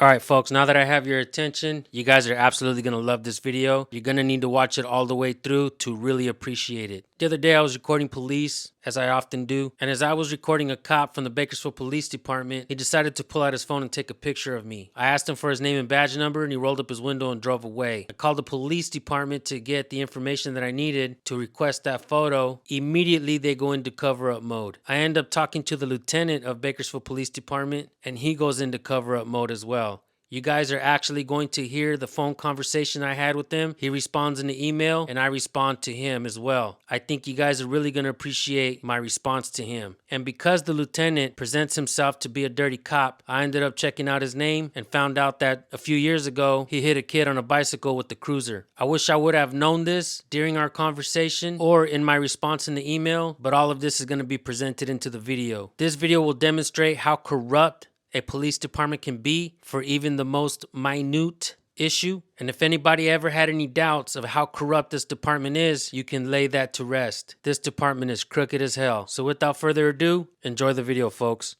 All right, folks, now that I have your attention, you guys are absolutely going to love this video. You're going to need to watch it all the way through to really appreciate it. The other day I was recording police, as I often do, and as I was recording a cop from the Bakersfield Police Department, he decided to pull out his phone and take a picture of me. I asked him for his name and badge number, and he rolled up his window and drove away. I called the police department to get the information that I needed to request that photo. Immediately, they go into cover-up mode. I end up talking to the lieutenant of Bakersfield Police Department, and he goes into cover-up mode as well. You guys are actually going to hear the phone conversation I had with him. He responds in the email, and I respond to him as well. I think you guys are really going to appreciate my response to him. And because the lieutenant presents himself to be a dirty cop, I ended up checking out his name and found out that a few years ago, he hit a kid on a bicycle with the cruiser. I wish I would have known this during our conversation or in my response in the email, but all of this is going to be presented into the video. This video will demonstrate how corrupt a police department can be for even the most minute issue. And if anybody ever had any doubts of how corrupt this department is, you can lay that to rest. This department is crooked as hell. So without further ado, enjoy the video, folks.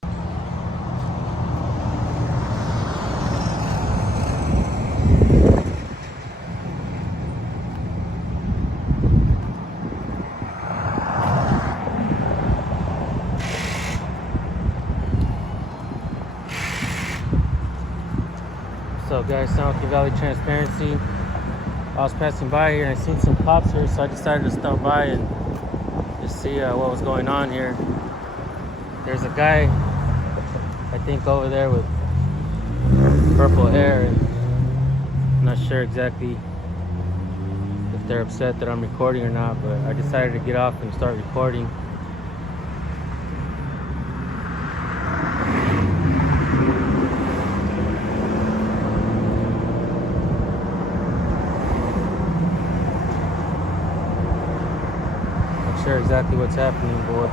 What's up, guys? San Joaquin Valley Transparency. I was passing by here and I seen some cops here, so I decided to stop by and just see what was going on here. There's a guy, I think, over there with purple hair, and I'm not sure exactly if they're upset that I'm recording or not, but I decided to get off and start recording. Sure exactly what's happening, but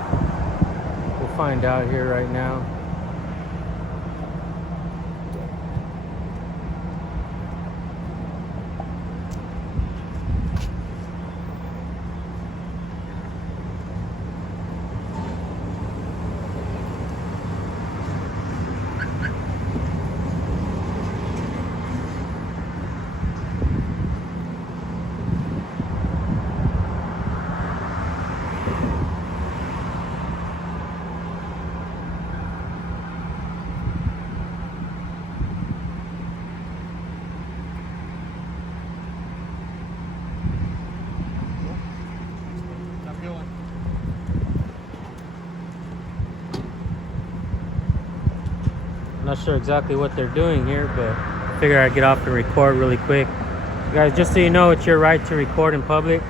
we'll find out here right now. Not sure exactly what they're doing here, but I figure I'd get off and record really quick. You guys, just so you know, it's your right to record in public.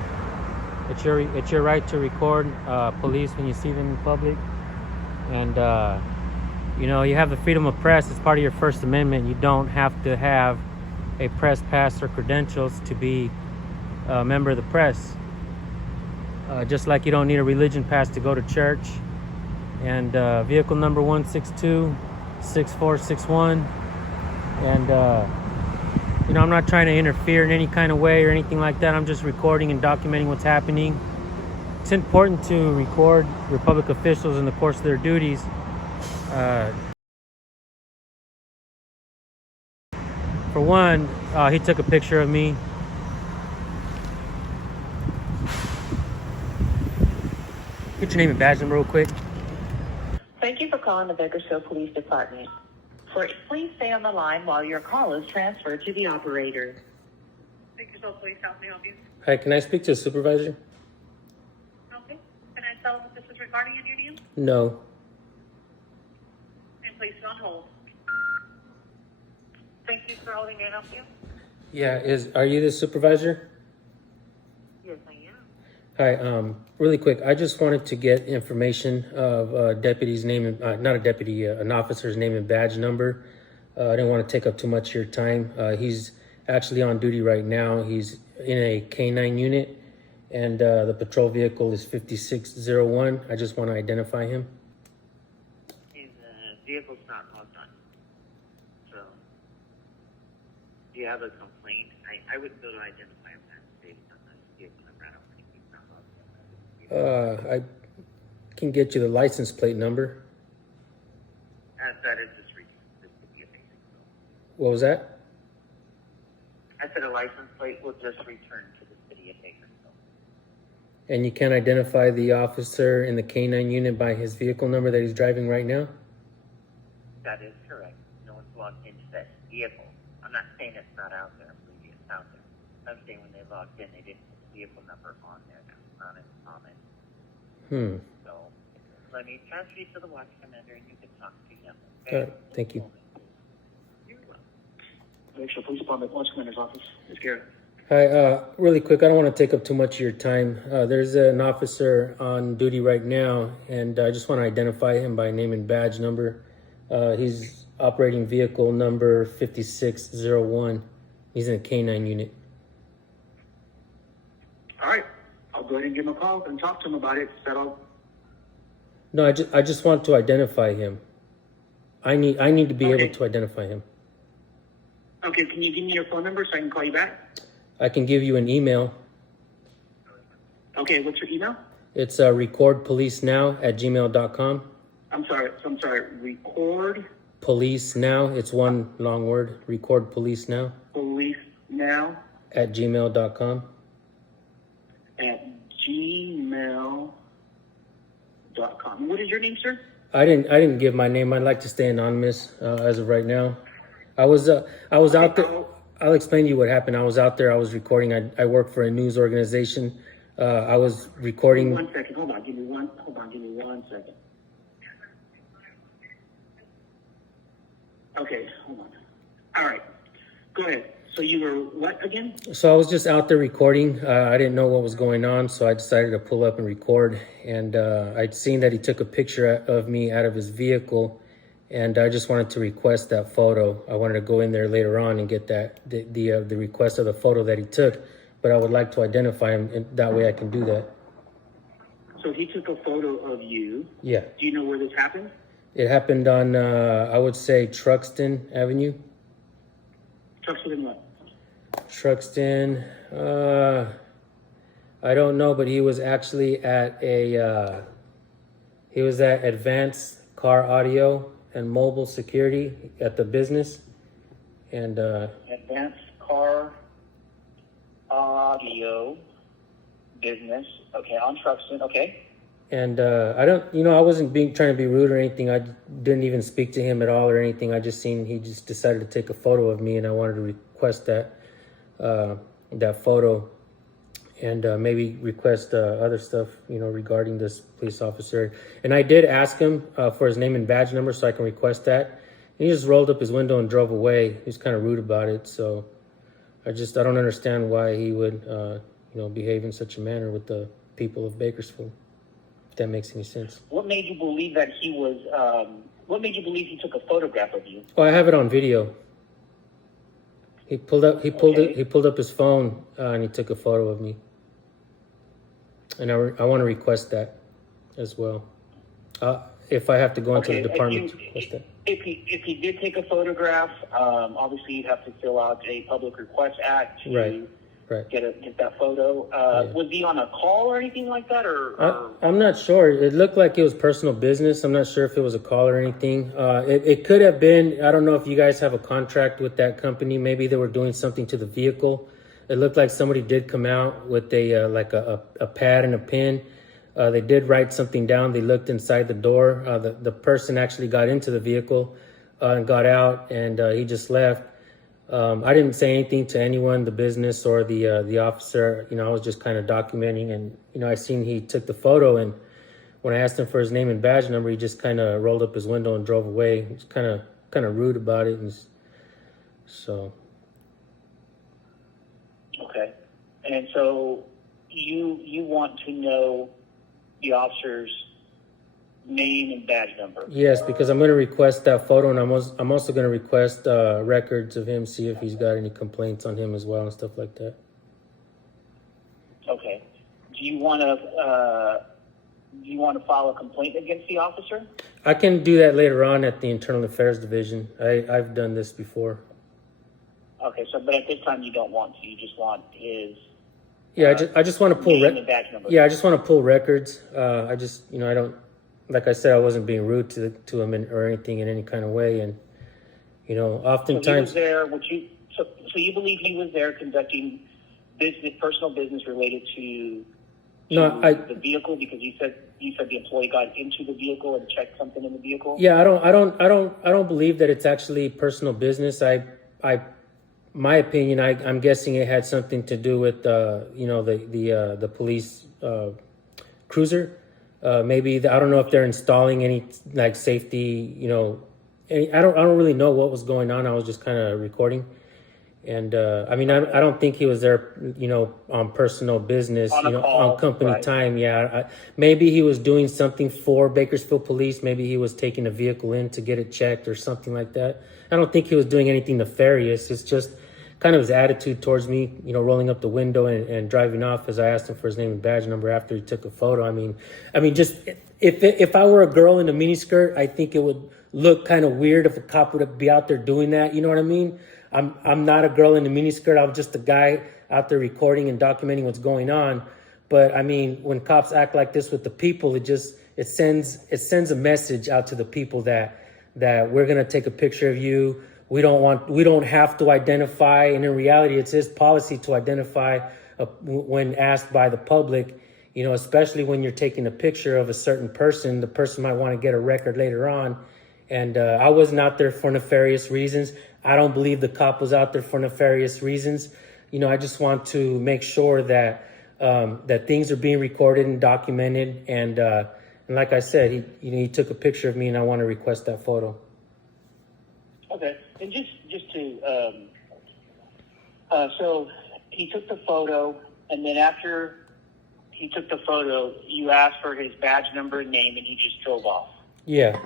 It's your right to record police when you see them in public. And you know, you have the freedom of press. It's part of your First Amendment. You don't have to have a press pass or credentials to be a member of the press. Just like you don't need a religion pass to go to church. And vehicle number 162-6461. And you know, I'm not trying to interfere in any kind of way or anything like that. I'm just recording and documenting what's happening. It's important to record Republic officials in the course of their duties. For one, he took a picture of me. Get your name and badge number real quick. Thank you for calling the Bakersfield Police Department. Please stay on the line while your call is transferred to the operator. Bakersfield Police, how may I help you? Hi, can I speak to a supervisor? Okay. Can I tell what this is regarding in your deal? No. And please stay on hold. Thank you for holding. May I help you? Yeah, are you the supervisor? Yes, I am. Hi, really quick, I just wanted to get information of a deputy's name, not a deputy, an officer's name and badge number. I didn't want to take up too much of your time. He's actually on duty right now. He's in a K9 unit, and the patrol vehicle is 5601. I just want to identify him. His vehicle's not logged on. So, do you have a complaint? I would be able to identify him based on the vehicle number. I don't think he's not logged on. I can get you the license plate number. That is just recent. This could be a basic. What was that? I said a license plate will just return to the city of Bakersfield. And you can't identify the officer in the K9 unit by his vehicle number that he's driving right now? That is correct. No one's logged into that vehicle. I'm not saying it's not out there. I believe it's out there. I'm saying when they logged in, they didn't put the vehicle number on there. That's not a comment. So let me transfer you to the watch commander, and you can talk to him. Okay? All right, thank you. You're welcome. Actual Police Department, Watch Commander's Office. Ms. Garrett. Hi, really quick, I don't want to take up too much of your time. There's an officer on duty right now, and I just want to identify him by name and badge number. He's operating vehicle number 5601. He's in a K9 unit. All right. I'll go ahead and give him a call and talk to him about it. Settle. No, I just want to identify him. I need to be Okay. able to identify him. Okay, can you give me your phone number so I can call you back? I can give you an email. Okay, what's your email? It's recordpolicenow@gmail.com. I'm sorry. Record Police now, it's one long word. Record police now police now @gmail.com. at gmail.com. What is your name, sir? I didn't give my name. I'd like to stay anonymous as of right now. I was out there. I'll explain to you what happened. I was out there. I was recording. I work for a news organization. I was recording. 1 second. Hold on. Give me one second. Okay, hold on. All right. Go ahead. So you were what again? So I was just out there recording. I didn't know what was going on, so I decided to pull up and record. And I'd seen that he took a picture of me out of his vehicle, and I just wanted to request that photo. I wanted to go in there later on and get the request of the photo that he took, but I would like to identify him, and that way I can do that. So he took a photo of you. Yeah, Do you know where this happened? it happened on I would say Truxton Avenue. Truxton what? Truxton, I don't know, but he was actually at he was at Advanced Car Audio and Mobile Security at the business, and Advanced Car Audio Business. Okay, on Truxton. Okay. and I don't, I wasn't trying to be rude or anything. I didn't even speak to him at all or anything. I just seen he just decided to take a photo of me, and I wanted to request that photo, and maybe request other stuff, regarding this police officer. And I did ask him for his name and badge number so I can request that. He just rolled up his window and drove away. He was kind of rude about it. So I don't understand why he would, behave in such a manner with the people of Bakersfield. If that makes any sense. What made you believe that he was? What made you believe he took a photograph of you? Oh, I have it on video. He pulled up his phone and he took a photo of me. And I want to request that as well. If I have to go into the department to request that. If he did take a photograph, obviously you'd have to fill out a public request act to Right. get that photo. Was he on a call or anything like that, or? I'm not sure. It looked like it was personal business. I'm not sure if it was a call or anything. It could have been. I don't know if you guys have a contract with that company. Maybe they were doing something to the vehicle. It looked like somebody did come out with a pad and a pen. They did write something down. They looked inside the door. The person actually got into the vehicle and got out, and he just left. I didn't say anything to anyone, the business or the officer. I was just kind of documenting, and I seen he took the photo, and when I asked him for his name and badge number, he just kind of rolled up his window and drove away. He was kind of rude about it, and so. Okay, and so you want to know the officer's name and badge number? Yes, because I'm going to request that photo, and I'm also going to request records of him, see if he's got any complaints on him as well and stuff like that. Okay. Do you want to file a complaint against the officer? I can do that later on at the Internal Affairs Division. I've done this before. Okay, but at this time you don't want to. You just want his. Yeah, I just want to pull. Name and badge number. Yeah, I just want to pull records. I don't. Like I said, I wasn't being rude to him or anything in any kind of way, and So Oftentimes. he was there. So you believe he was there conducting personal business related to the vehicle, because you said the employee got into the vehicle and checked something in the vehicle? Yeah, I don't believe that it's actually personal business. My opinion, I'm guessing it had something to do with the police cruiser. Maybe I don't know if they're installing any like safety. I don't really know what was going on. I was just kind of recording, and I don't think he was there, on personal business, on company time. Yeah, maybe he was doing something for Bakersfield Police. Maybe he was taking a vehicle in to get it checked or something like that. I don't think he was doing anything nefarious. It's just kind of his attitude towards me, rolling up the window and driving off as I asked him for his name and badge number after he took a photo. Just if I were a girl in a miniskirt, I think it would look kind of weird if a cop would be out there doing that. You know what I mean? I'm not a girl in a miniskirt. I'm just a guy out there recording and documenting what's going on. But when cops act like this with the people, it sends a message out to the people that we're gonna take a picture of you. We don't have to identify, and in reality, it's his policy to identify when asked by the public. Especially when you're taking a picture of a certain person, the person might want to get a record later on. And I wasn't out there for nefarious reasons. I don't believe the cop was out there for nefarious reasons. I just want to make sure that things are being recorded and documented. And like I said, he took a picture of me, and I want to request that photo. Okay, and just to so he took the photo, and then after he took the photo, you asked for his badge number and name, and he just drove off. Yeah,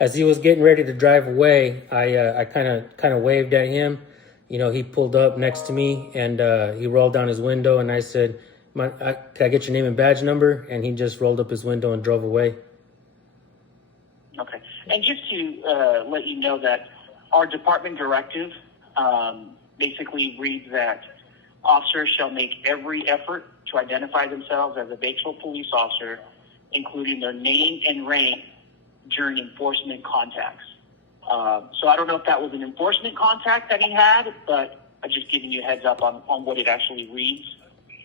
as he was getting ready to drive away, I kind of waved at him. He pulled up next to me, and he rolled down his window, and I said, "Can I get your name and badge number?" And he just rolled up his window and drove away. Okay, and just to let you know that our department directive basically reads that officers shall make every effort to identify themselves as a Bakersfield police officer, including their name and rank during enforcement contacts. So I don't know if that was an enforcement contact that he had, but I'm just giving you a heads up on what it actually reads.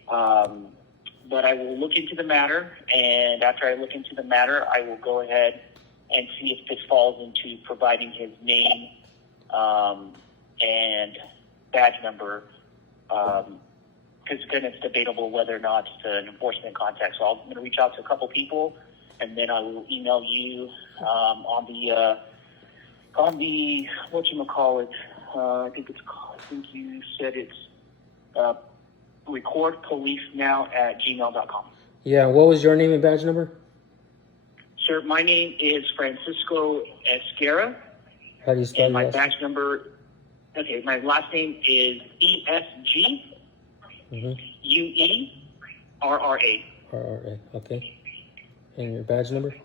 But I will look into the matter, and after I look into the matter, I will go ahead and see if this falls into providing his name and badge number, because then it's debatable whether or not it's an enforcement contact. So I'm going to reach out to a couple people, and then I will email you on the whatchamacallit. I think you said it's recordpolicenow@gmail.com. Yeah, what was your name and badge number? Sir, my name is Francisco Esquera. How do you spell and my that? badge number? Okay, my last name is ESG UERRA. RRA, okay. And your badge number?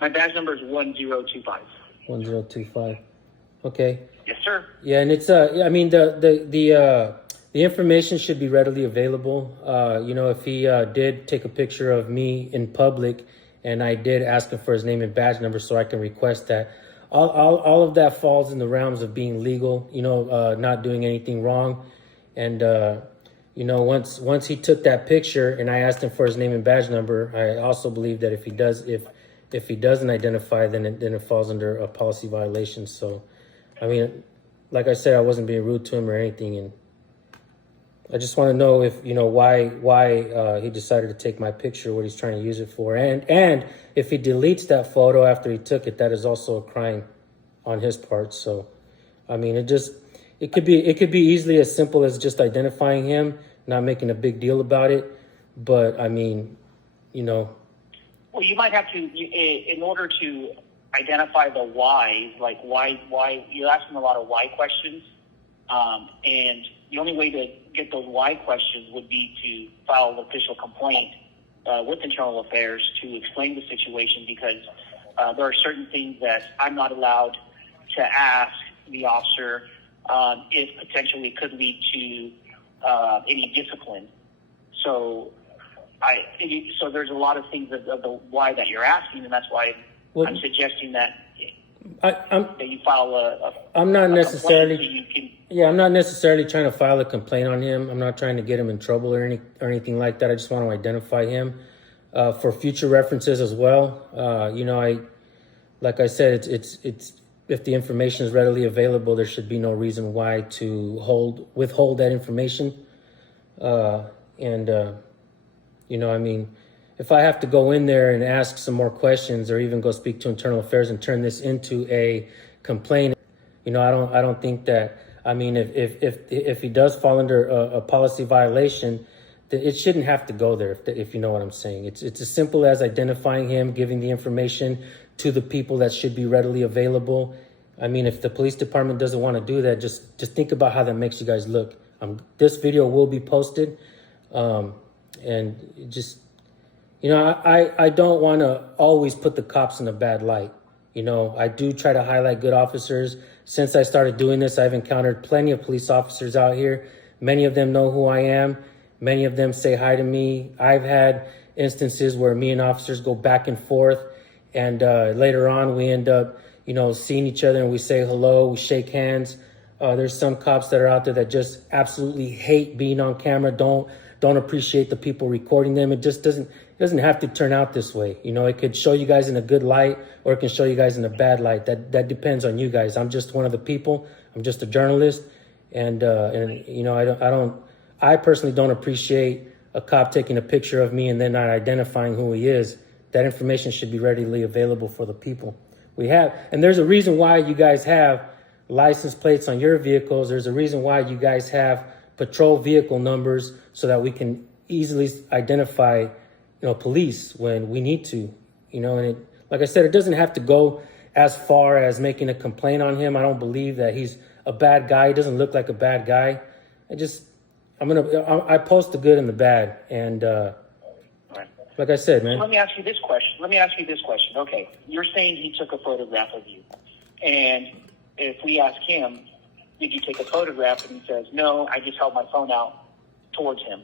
My badge number is 1025. 1025. Okay. Yes, sir. Yeah, and it's the information should be readily available. If he did take a picture of me in public, and I did ask him for his name and badge number, so I can request that. All of that falls in the realms of being legal. Not doing anything wrong, and once he took that picture, and I asked him for his name and badge number, I also believe that if he doesn't identify, then it falls under a policy violation. So, like I said, I wasn't being rude to him or anything, and I just want to know if why he decided to take my picture, what he's trying to use it for, and if he deletes that photo after he took it, that is also a crime on his part. So, it could be easily as simple as just identifying him, not making a big deal about it, but Well, you might have to, in order to identify the why, like why you're asking a lot of why questions, and the only way to get those why questions would be to file an official complaint with Internal Affairs to explain the situation, because there are certain things that I'm not allowed to ask the officer if potentially could lead to any discipline. So there's a lot of things of the why that you're asking, and that's why I'm suggesting that that you file I'm not necessarily. so you can. Yeah, I'm not necessarily trying to file a complaint on him. I'm not trying to get him in trouble or anything like that. I just want to identify him for future references as well. Like I said, it's if the information is readily available, there should be no reason why to withhold that information. If I have to go in there and ask some more questions, or even go speak to internal affairs and turn this into a complaint, I don't think that. I mean, if he does fall under a policy violation, it shouldn't have to go there. If you know what I'm saying, it's as simple as identifying him, giving the information to the people that should be readily available. I mean, if the police department doesn't want to do that, just think about how that makes you guys look. This video will be posted, and just, I don't want to always put the cops in a bad light. I do try to highlight good officers. Since I started doing this, I've encountered plenty of police officers out here. Many of them know who I am. Many of them say hi to me. I've had instances where me and officers go back and forth, and later on we end up, seeing each other and we say hello, we shake hands. There's some cops that are out there that just absolutely hate being on camera, don't appreciate the people recording them. It just doesn't have to turn out this way. It could show you guys in a good light, or it can show you guys in a bad light. That depends on you guys. I'm just one of the people. I'm just a journalist, and I personally don't appreciate a cop taking a picture of me and then not identifying who he is. That information should be readily available for the people. And there's a reason why you guys have license plates on your vehicles. There's a reason why you guys have patrol vehicle numbers, so that we can easily identify, police when we need to, and like I said, it doesn't have to go as far as making a complaint on him. I don't believe that he's a bad guy. He doesn't look like a bad guy. I post the good and the bad. And, like I said, man. Let me ask you this question. Okay. You're saying he took a photograph of you. And if we ask him, did you take a photograph? And he says, no, I just held my phone out towards him.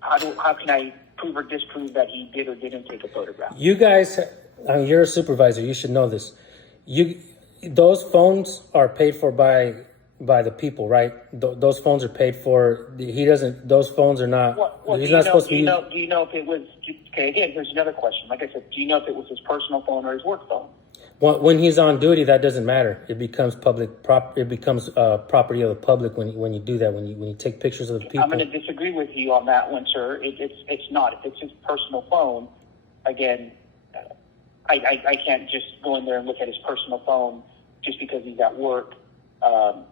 How can I prove or disprove that he did or didn't take a photograph? You guys, you're a supervisor. You should know this. Those phones are paid for by the people, right? Those phones are paid for. Those phones are not. He's not supposed to be. Do you know if it was? Okay, again, here's another question. Like I said, do you know if it was his personal phone or his work phone? When he's on duty, that doesn't matter. It becomes It becomes property of the public when you do that. When you take pictures of the people. I'm going to disagree with you on that one, sir. It's not. If it's his personal phone, again, I can't just go in there and look at his personal phone just because he's at work on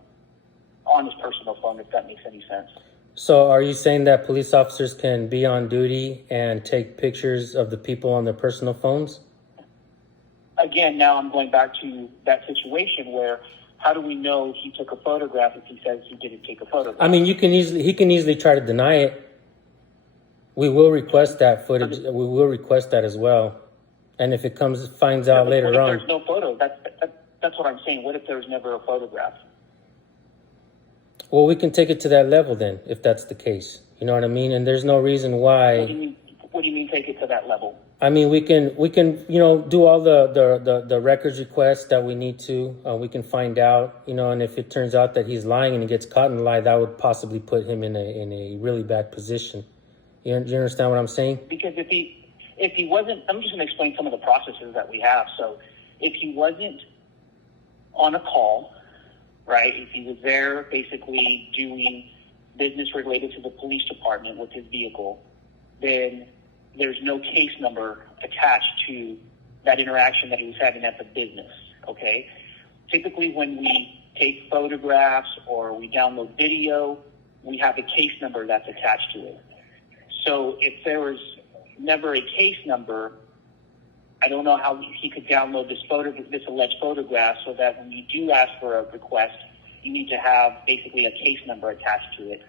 his personal phone. If that makes any sense. So, are you saying that police officers can be on duty and take pictures of the people on their personal phones? Again, now I'm going back to that situation where, how do we know he took a photograph if he says he didn't take a photograph? I mean, he can easily try to deny it. We will request that footage. We will request that as well. And if it finds out later on. There's no photo. That's what I'm saying. What if there's never a photograph? Well, we can take it to that level then, if that's the case. You know what I mean? And there's no reason why. What do you mean take it to that level? I mean, we can do all the records requests that we need to. We can find out, and if it turns out that he's lying and he gets caught in a lie, that would possibly put him in a really bad position. You understand what I'm saying? Because if he wasn't, I'm just going to explain some of the processes that we have. So if he wasn't on a call, right, if he was there basically doing business related to the police department with his vehicle, then there's no case number attached to that interaction that he was having at the business, okay? Typically when we take photographs or we download video, we have a case number that's attached to it. So if there was never a case number, I don't know how he could download this alleged photograph, so that when you do ask for a request, you need to have basically a case number attached to it.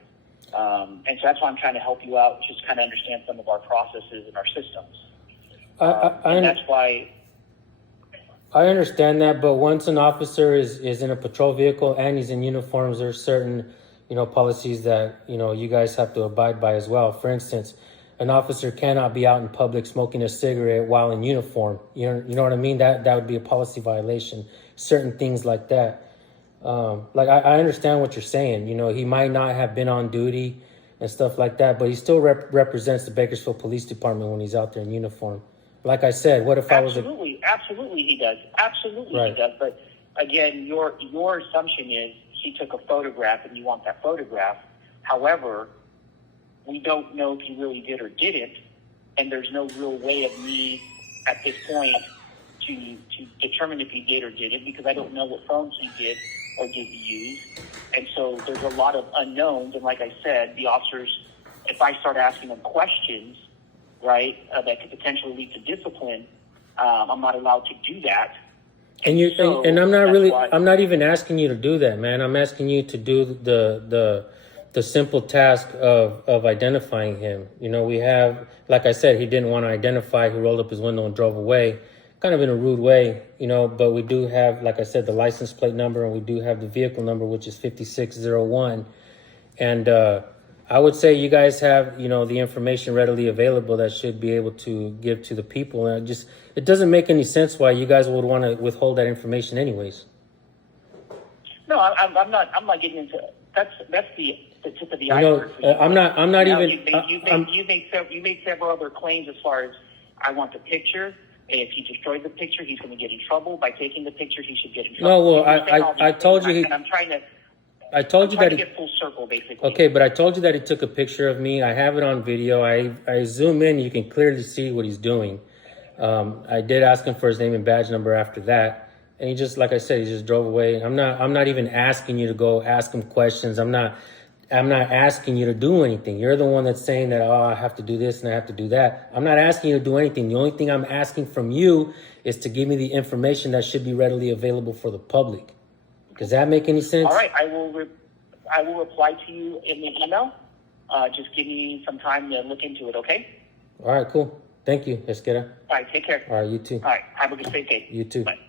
And so that's why I'm trying to help you out, just kind of understand some of our processes and our systems. And that's why. I understand that, but once an officer is in a patrol vehicle and he's in uniforms, there's certain, policies that, you guys have to abide by as well. For instance, an officer cannot be out in public smoking a cigarette while in uniform. You know what I mean? That would be a policy violation. Certain things like that. Like I understand what you're saying. You know, he might not have been on duty and stuff like that, but he still represents the Bakersfield Police Department when he's out there in uniform. Like I said, what if absolutely he does. Absolutely Right. he does. But again, your assumption is he took a photograph and you want that photograph. However, we don't know if he really did or didn't, and there's no real way of me at this point to determine if he did or didn't, because I don't know what phones he did or didn't use. And so there's a lot of unknowns. And like I said, the officers, if I start asking them questions, right, that could potentially lead to discipline, I'm not allowed to do that. And you So and I'm not that's really why- I'm not even asking you to do that, man. I'm asking you to do the simple task of identifying him. You know, we have, like I said, he didn't want to identify. He rolled up his window and drove away, kind of in a rude way, you know, but we do have, like I said, the license plate number, and we do have the vehicle number, which is 5601. And I would say you guys have, you know, the information readily available that should be able to give to the people. And it doesn't make any sense why you guys would want to withhold that information anyways. No, I'm not getting into that's the tip of the You iceberg. know, I'm not Now, even. you made several other claims as far as I want the picture. If he destroys the picture, he's going to get in trouble. By taking the picture, he should get in trouble. No, well, You understand all I these told things, you and I'm trying to. I told you that to get full circle, basically. Okay, but I told you that he took a picture of me. I have it on video. I zoom in, you can clearly see what he's doing. I did ask him for his name and badge number after that, and he just, like I said, he just drove away. I'm not even asking you to go ask him questions. I'm not asking you to do anything. You're the one that's saying that, oh, I have to do this and I have to do that. I'm not asking you to do anything. The only thing I'm asking from you is to give me the information that should be readily available for the public. Does that make any sense? All right, I will reply to you in the email. Just give me some time to look into it, okay? All right, cool. Thank you, Esqueda. All right, take care. All right, you too. All right, have a good safe day. You too. Bye.